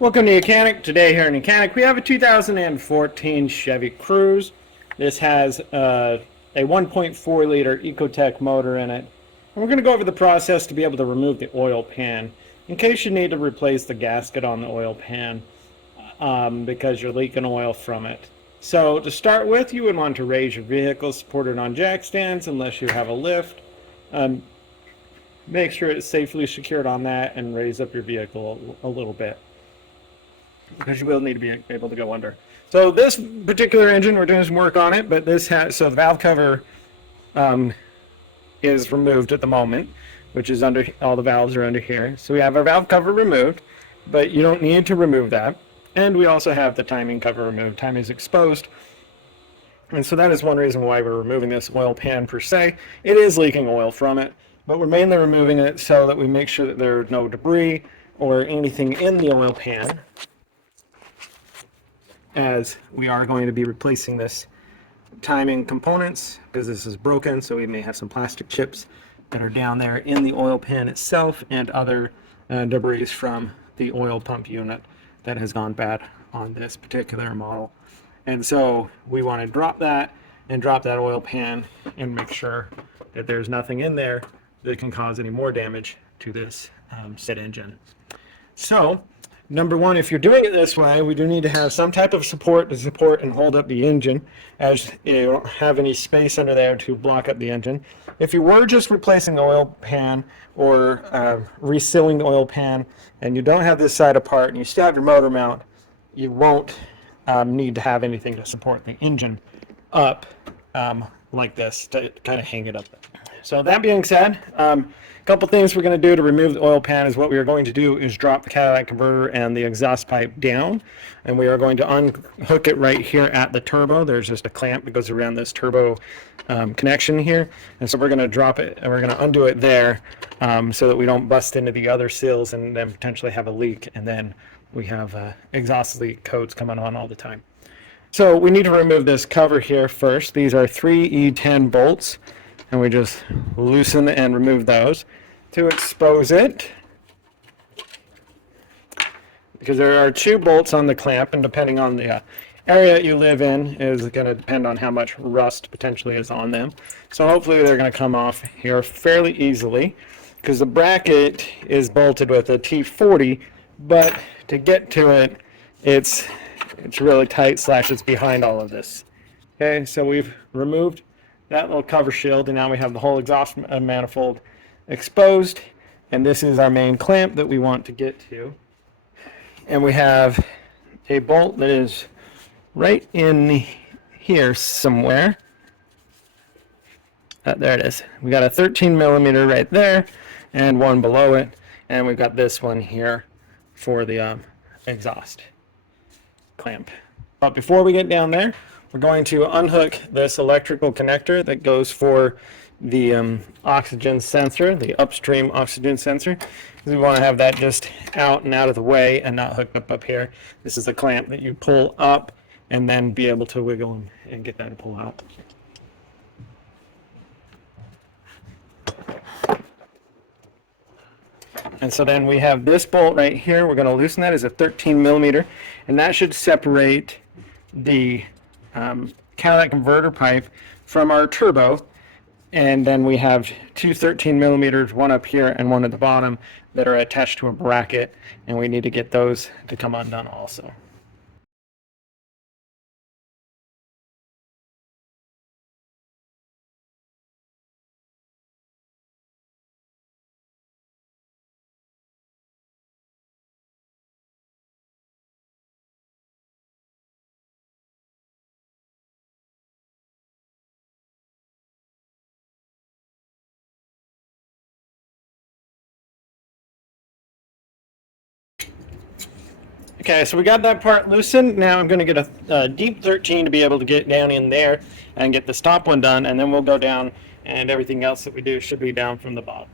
Welcome to YOUCANIC. Today here in YOUCANIC we have a 2014 Chevy Cruze. This has a 1.4 liter Ecotec motor in it. And we're going to go over the process to be able to remove the oil pan in case you need to replace the gasket on the oil pan because you're leaking oil from it. So to start with, you would want to raise your vehicle supported on jack stands unless you have a lift. Make sure it's safely secured on that and raise up your vehicle a little bit, because you will need to be able to go under. So this particular engine, we're doing some work on it, but this has, so the valve cover is removed at the moment, which is under, all the valves are under here. So we have our valve cover removed, but you don't need to remove that. And we also have the timing cover removed. Timing is exposed. And so that is one reason why we're removing this oil pan per se. It is leaking oil from it, but we're mainly removing it so that we make sure that there's no debris or anything in the oil pan, as we are going to be replacing this timing components because this is broken, so we may have some plastic chips that are down there in the oil pan itself and other debris from the oil pump unit that has gone bad on this particular model. And so we want to drop that and drop that oil pan and make sure that there's nothing in there that can cause any more damage to this said engine. So number one, if you're doing it this way, we do need to have some type of support to support and hold up the engine, as you don't have any space under there to block up the engine. If you were just replacing the oil pan or resealing the oil pan and you don't have this side apart and you still have your motor mount, you won't need to have anything to support the engine up like this to kind of hang it up there. So that being said, a couple things we're going to do to remove the oil pan is what we are going to do is drop the Cadillac converter and the exhaust pipe down, and we are going to unhook it right here at the turbo. There's just a clamp that goes around this turbo connection here, and so we're going to drop it and we're going to undo it there so that we don't bust into the other seals and then potentially have a leak, and then we have exhaust leak codes coming on all the time. So we need to remove this cover here first. These are 3E10 bolts, and we just loosen and remove those to expose it, because there are 2 bolts on the clamp, and depending on the area you live in is going to depend on how much rust potentially is on them. So hopefully they're going to come off here fairly easily, because the bracket is bolted with a T40, but to get to it, it's really tight / it's behind all of this. Okay, so we've removed that little cover shield, and now we have the whole exhaust manifold exposed, and this is our main clamp that we want to get to. And we have a bolt that is right in here somewhere. There it is. We got a 13 millimeter right there and one below it, and we've got this one here for the exhaust clamp. But before we get down there, we're going to unhook this electrical connector that goes for the oxygen sensor, the upstream oxygen sensor, because we want to have that just out and out of the way and not hooked up here. This is a clamp that you pull up and then be able to wiggle and get that to pull out. And so then we have this bolt right here. We're going to loosen that as a 13 millimeter, and that should separate the Cadillac converter pipe from our turbo. And then we have 2 13 millimeters, one up here and one at the bottom, that are attached to a bracket, and we need to get those to come undone also. Okay, so we got that part loosened. Now I'm going to get a deep 13 to be able to get down in there and get this top one done, and then we'll go down, and everything else that we do should be down from the bottom.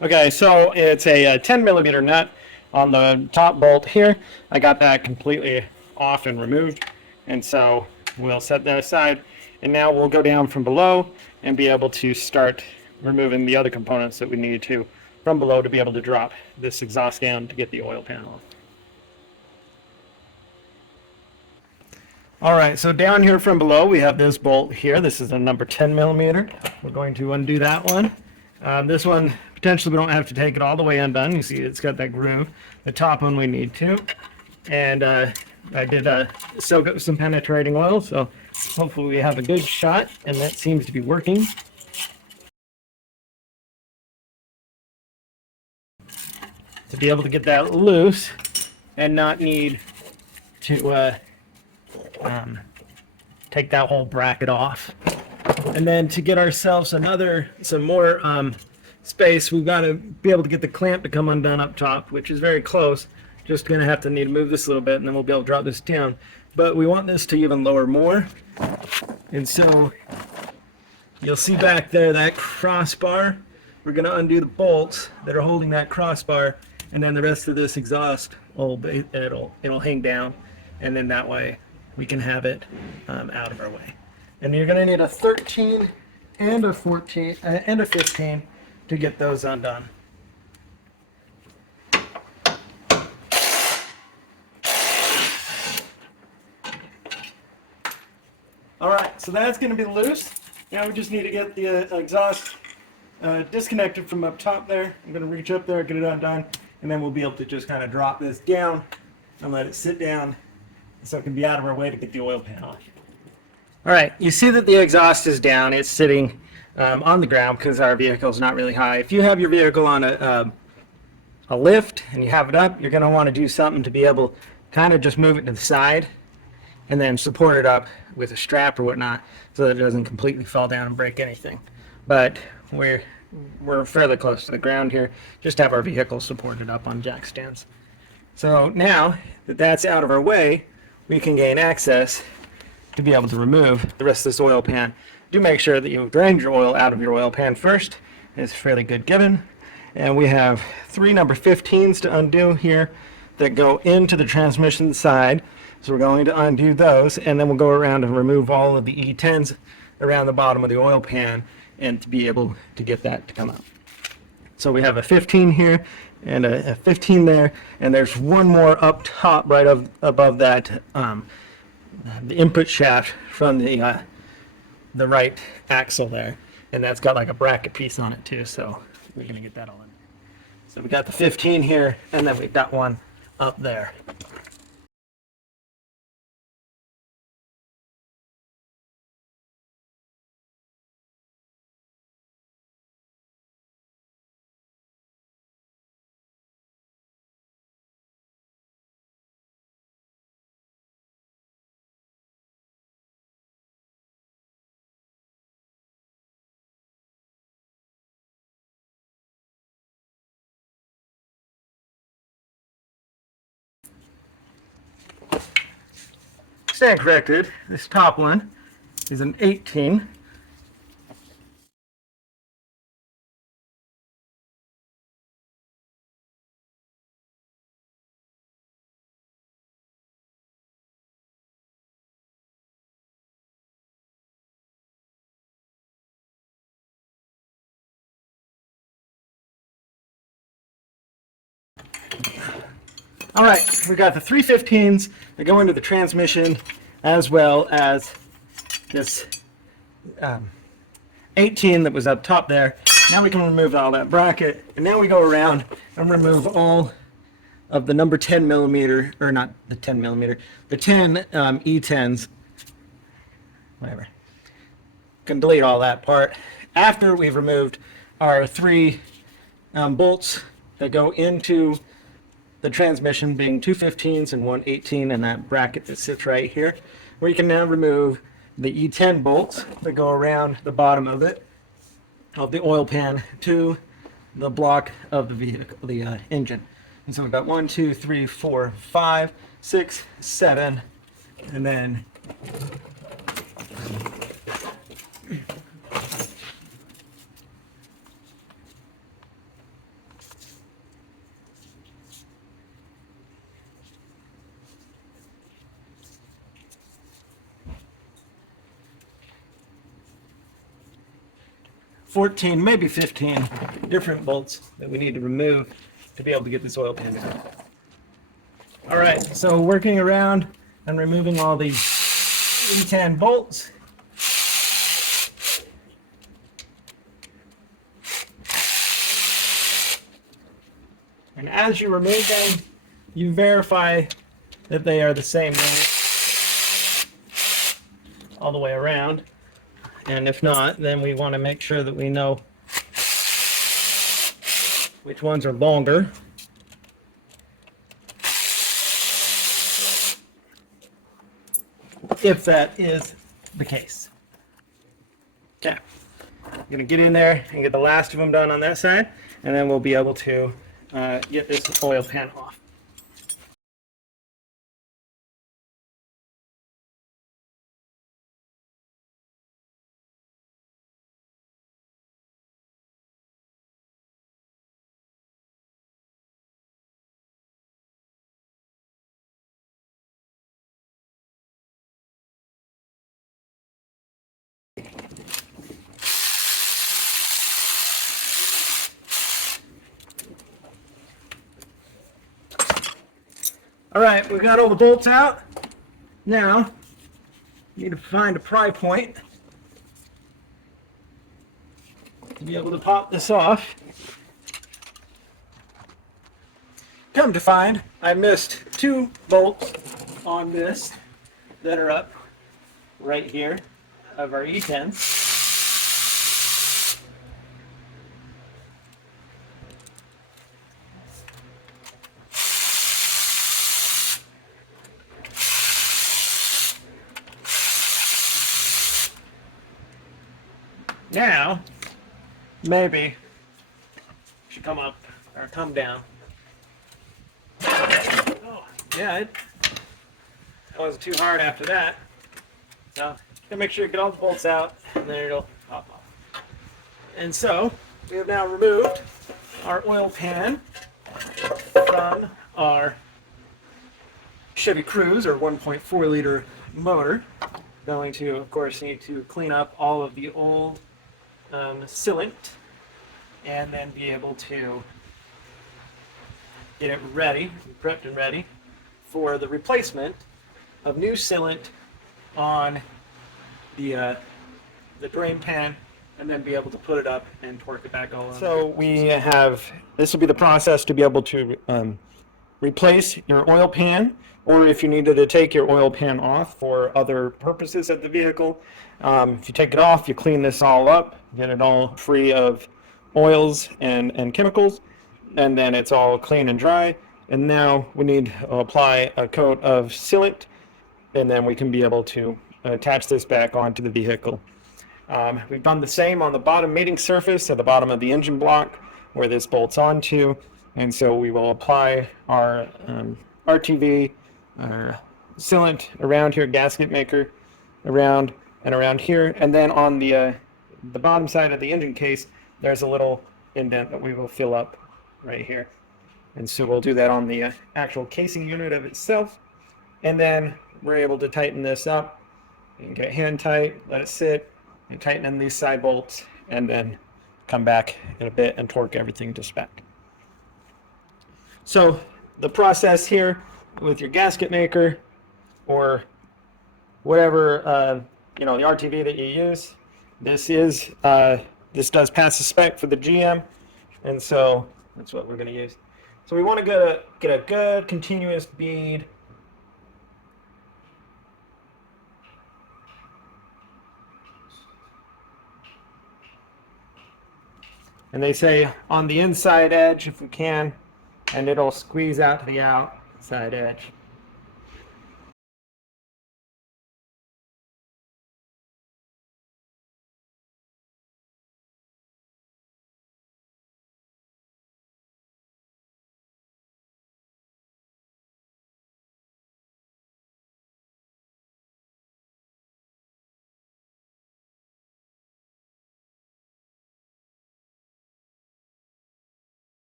Okay, so it's a 10 millimeter nut on the top bolt here. I got that completely off and removed, and so we'll set that aside, and now we'll go down from below and be able to start removing the other components that we need to from below to be able to drop this exhaust down to get the oil pan off. All right, so down here from below, we have this bolt here. This is a number 10 millimeter. We're going to undo that one. This one, potentially we don't have to take it all the way undone. You see it's got that groove. The top one we need to. And I did soak up some penetrating oil, so hopefully we have a good shot, and that seems to be working. To be able to get that loose and not need to take that whole bracket off. And then to get ourselves some more space, we've got to be able to get the clamp to come undone up top, which is very close. Just going to need to move this a little bit, and then we'll be able to drop this down. But we want this to even lower more. And so you'll see back there that crossbar. We're going to undo the bolts that are holding that crossbar, and then the rest of this exhaust it'll hang down, and then that way we can have it out of our way. And you're going to need a 13 and a 14 and a 15 to get those undone. All right, so that's going to be loose. Now we just need to get the exhaust disconnected from up top there. I'm going to reach up there, get it undone, and then we'll be able to just kind of drop this down and let it sit down so it can be out of our way to get the oil pan off. All right, you see that the exhaust is down. It's sitting on the ground because our vehicle is not really high. If you have your vehicle on a lift and you have it up, you're going to want to do something to be able to kind of just move it to the side and then support it up with a strap or whatnot so that it doesn't completely fall down and break anything. But we're fairly close to the ground here. Just have our vehicle supported up on jack stands. So now that that's out of our way, we can gain access to be able to remove the rest of this oil pan. Do make sure that you drain your oil out of your oil pan first. It's a fairly good given. And we have 3 number 15s to undo here that go into the transmission side. So we're going to undo those, and then we'll go around and remove all of the E10s around the bottom of the oil pan and to be able to get that to come out. So we have a 15 here and a 15 there, and there's one more up top right above that, the input shaft from the right axle there, and that's got like a bracket piece on it too, so we're going to get that all in. So we got the 15 here, and then we've got one up there. Stand corrected, this top one is an 18. All right, we got the 315s that go into the transmission, as well as this 18 that was up top there. Now we can remove all that bracket, and now we go around and remove all of the number 10 millimeter, or not the 10 millimeter, the 10 E10s, whatever. Can delete all that part. After we've removed our 3 bolts that go into the transmission, being 2 15s and 1 18, and that bracket that sits right here, where you can now remove the E10 bolts that go around the bottom of it, of the oil pan, to the block of the vehicle, the engine. And so we've got 1 2 3 4 5 6 7, and then 14, maybe 15 different bolts that we need to remove to be able to get this oil pan out. All right, so working around and removing all these E10 bolts. And as you remove them, you verify that they are the same length all the way around. And if not, then we want to make sure that we know which ones are longer. If that is the case. Okay, I'm going to get in there and get the last of them done on that side, and then we'll be able to get this oil pan off. All right, we've got all the bolts out. Now, you need to find a pry point to be able to pop this off. Come to find, I missed 2 bolts on this that are up right here of our E10. Now, maybe should come up or come down. Oh, yeah, it wasn't too hard after that. So, gotta make sure you get all the bolts out, and then it'll pop off. And so, we have now removed our oil pan from our Chevy Cruze, or 1.4 liter motor. Going to, of course, need to clean up all of the old sealant, and then be able to get it ready, prepped and ready for the replacement of new sealant on the drain pan, and then be able to put it up and torque it back all over. So this will be the process to be able to replace your oil pan, or if you needed to take your oil pan off for other purposes of the vehicle. If you take it off, you clean this all up, get it all free of oils and chemicals, and then it's all clean and dry. And now we need to apply a coat of sealant, and then we can be able to attach this back onto the vehicle. We've done the same on the bottom mating surface at the bottom of the engine block where this bolts onto, and so we will apply our RTV, our sealant around here, gasket maker around and around here, and then on the bottom side of the engine case, there's a little indent that we will fill up right here. And so we'll do that on the actual casing unit of itself, and then we're able to tighten this up and get hand tight, let it sit, and tighten in these side bolts, and then come back in a bit and torque everything to spec. So the process here with your gasket maker or whatever the RTV that you use, this does pass the spec for the GM, and so that's what we're going to use. So we want to get a good continuous bead. And they say on the inside edge if we can, and it'll squeeze out to the outside edge.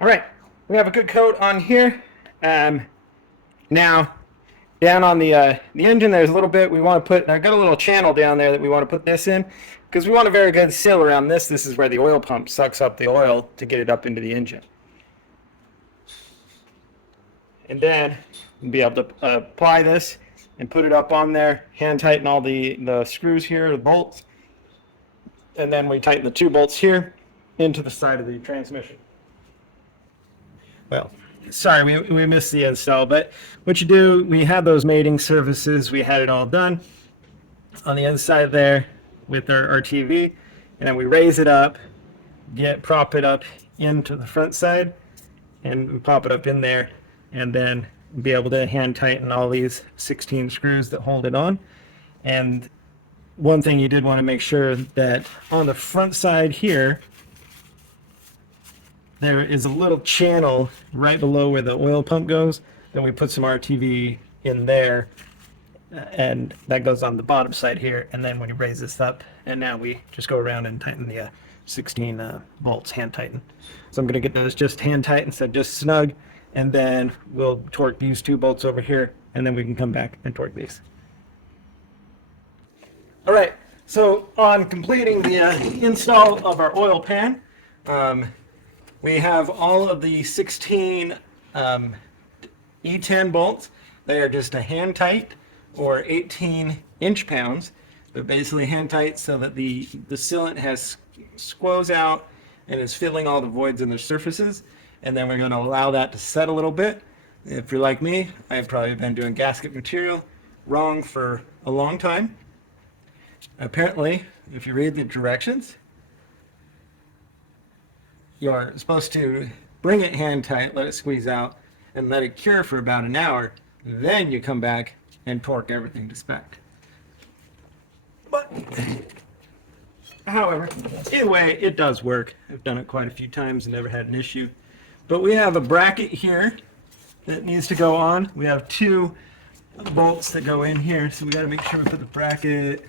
All right, we have a good coat on here. Now, down on the engine, there's a little bit we want to put. I've got a little channel down there that we want to put this in because we want a very good seal around this. This is where the oil pump sucks up the oil to get it up into the engine. And then we'll be able to apply this and put it up on there, hand tighten all the screws here, the bolts, and then we tighten the 2 bolts here into the side of the transmission. Well, sorry, we missed the install, but what you do, we had those mating surfaces, we had it all done on the inside there with our TV, and then we raise it up, prop it up into the front side, and we pop it up in there, and then be able to hand tighten all these 16 screws that hold it on. And one thing you did want to make sure that on the front side here, there is a little channel right below where the oil pump goes. Then we put some RTV in there, and that goes on the bottom side here. And then when you raise this up, and now we just go around and tighten the 16 bolts, hand tighten. So I'm going to get those just hand tight instead of just snug, and then we'll torque these 2 bolts over here, and then we can come back and torque these. All right, so on completing the install of our oil pan, we have all of the 16 E10 bolts. They are just a hand tight or 18 inch-pounds, but basically hand tight so that the sealant has squoze out and is filling all the voids in the surfaces. And then we're going to allow that to set a little bit. If you're like me, I've probably been doing gasket material wrong for a long time. Apparently, if you read the directions, you're supposed to bring it hand tight, let it squeeze out, and let it cure for about an hour. Then you come back and torque everything to spec. But, however, either way, it does work. I've done it quite a few times and never had an issue. But we have a bracket here that needs to go on. We have 2 bolts that go in here, so we got to make sure we put the bracket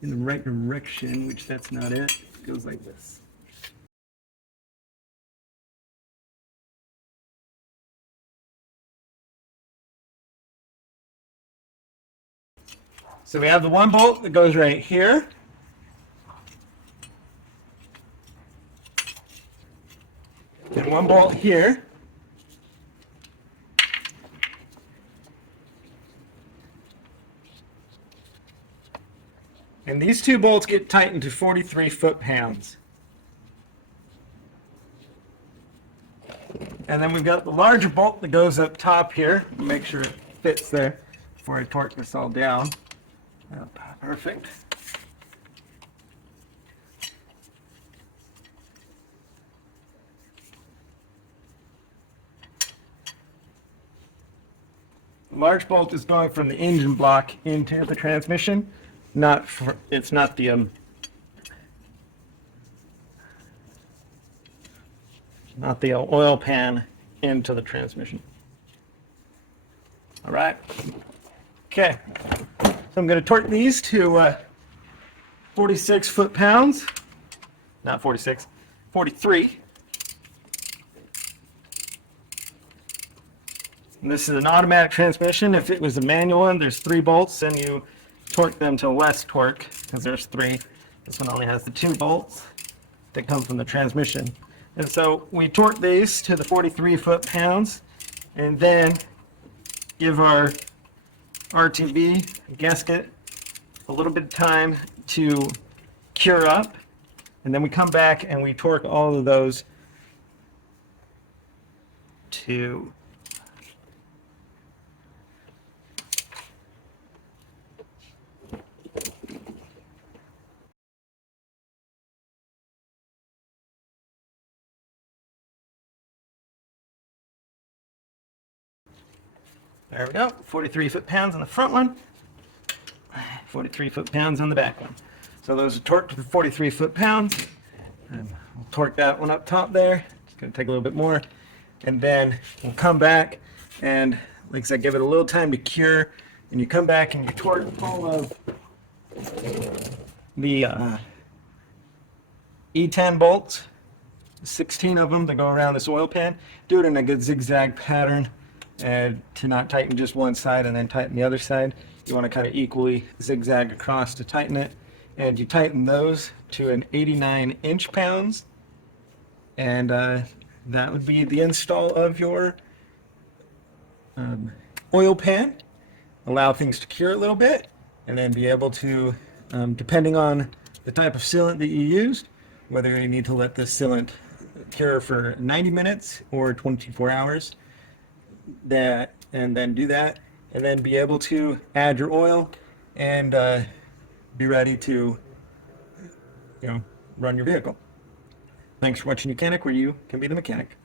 in the right direction, which that's not it. It goes like this. So we have the 1 bolt that goes right here. And 1 bolt here. And these 2 bolts get tightened to 43 foot-pounds. And then we've got the larger bolt that goes up top here. Make sure it fits there before I torque this all down. Oh, perfect. The large bolt is going from the engine block into the transmission. It's not the oil pan into the transmission. All right. Okay. So I'm going to torque these to 46 foot-pounds. Not 46, 43. And this is an automatic transmission. If it was a manual one, there's 3 bolts, and you torque them to less torque because there's 3. This one only has the 2 bolts that come from the transmission. And so we torque these to the 43 foot-pounds, and then give our RTV gasket a little bit of time to cure up, and then we come back and we torque all of those to there we go, 43 foot-pounds on the front one, 43 foot-pounds on the back one. So those are torqued to 43 foot-pounds. And we'll torque that one up top there. It's going to take a little bit more. And then we'll come back and, like I said, give it a little time to cure. And you come back and you torque all of the E10 bolts 16 of them that go around this oil pan. Do it in a good zigzag pattern, and to not tighten just one side and then tighten the other side. You want to kind of equally zigzag across to tighten it. And you tighten those to an 89 inch-pounds. And that would be the install of your oil pan. Allow things to cure a little bit, and then be able to, depending on the type of sealant that you used, whether you need to let this sealant cure for 90 minutes or 24 hours, and then do that, and then be able to add your oil and be ready to, run your vehicle. Thanks for watching YOUCANIC, where you can be the mechanic.